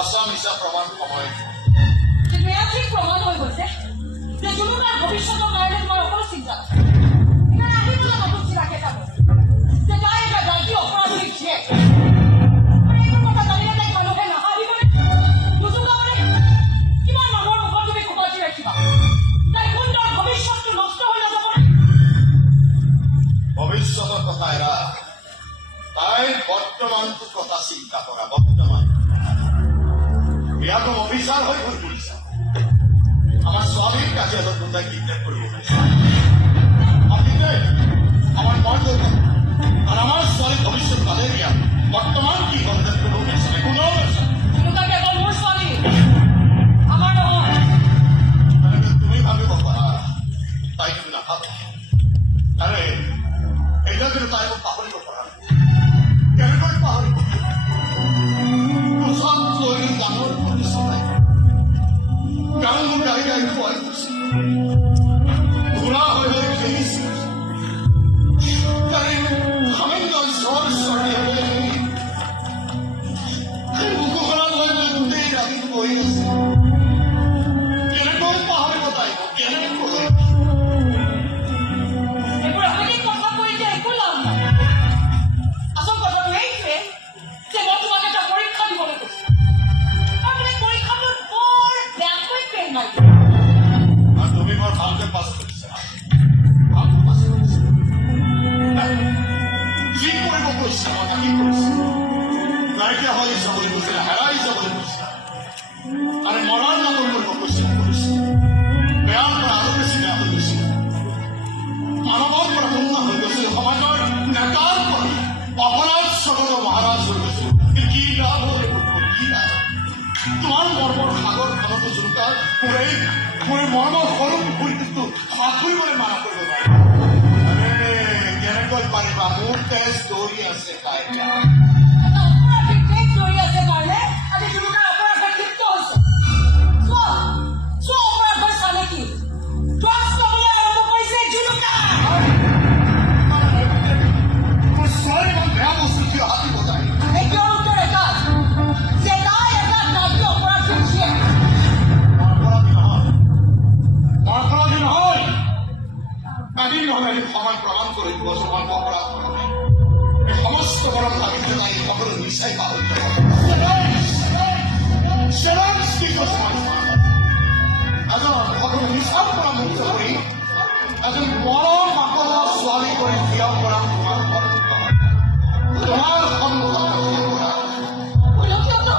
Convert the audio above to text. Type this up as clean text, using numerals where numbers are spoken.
assamese প্ৰমাণ সময় মেয়া ঠিক প্ৰমাণ হৈ গৈছে যে জুনুকাৰ ভৱিষ্যতৰ কাৰণে তোমাৰ অকল চিন্তা ইমান আহি পেলাই নতুন চিনাকে যাব যে তাই এটা জাতি অপৰাধী ছে এইটো কথা জানিলে তাই মানুহে নাহাৰিবনে জুনুকা মানে কিমান মানুহৰ ওপৰত তুমি কোপাতি ৰাখিবা তাই সুন্দৰ ভৱিষ্যতটো নষ্ট হৈ নাযাবনে ভৱিষ্যতৰ কথা এৰা তাই বৰ্তমানটো কথা চিন্তা কৰা বৰ্তমান ইয়াতো অফিচাৰ হৈ ঘূৰি ফুৰিছা আমার স্বামীর কাছে এত তোমরা কিডন্যাপ করে আমার মন দরকার আর আমার স্বামীর ভবিষ্যৎ কালের ইয়া বর্তমান কি করতে কোনো কোনো তুমি ভাবিব পারা তাই তুমি না ভাবো আরে এটা কিন্তু তাই পাহরিব পারা কেন করে পাহরিব সব তৈরি জানোর প্রতিষ্ঠা নাই কারণ গাড়ি গাড়ি ভয় করছে ঘোড়া হয়ে খেয়েছি তাই আমি জ্বর সরে হয়ে ঘোড়া হয়ে উঠে রাখি বইছি কেন করে পাহাড়ে কোথায় কেন করে এবার আমাকে মোৰ মৰমৰ সৰু পুখুৰীটো সাঁতুৰিবলৈ মানা কৰিব নোৱাৰে কেনেকৈ পাৰিবা মোৰ তেজ দৌৰি আছে তাই এটা অপৰাধীৰ দেশ দৌৰি আছে কাৰণে আজি জুনুকাৰ অপৰাধত লিপ্ত হৈছে। চোৱা অপৰাধৰ চালে কি ড্ৰাগছ ল'বলৈ আৰম্ভ কৰিছে জুনুকা। মোৰ ছোৱালী ইমান বেয়া বস্তু কিয় হাতি বজাই এতিয়াৰ উত্তৰ এটা যে তাই এটা দাবী অপৰাধীৰ জীয়েক। অপৰাধী নহয় এদিন নহয় এদিন সমান প্ৰমাণ কৰি দিব সমান অপৰাধ এই সমস্ত বৰং লাগিছে তাই সকলো নিচাই পাহৰি এজন সকলো নিচাৰ পৰা মুক্ত কৰি এজন মৰম মাকলৰ ছোৱালী কৰি থিয় কৰা তোমাৰ সন্মুখত উলকি অন্তৰ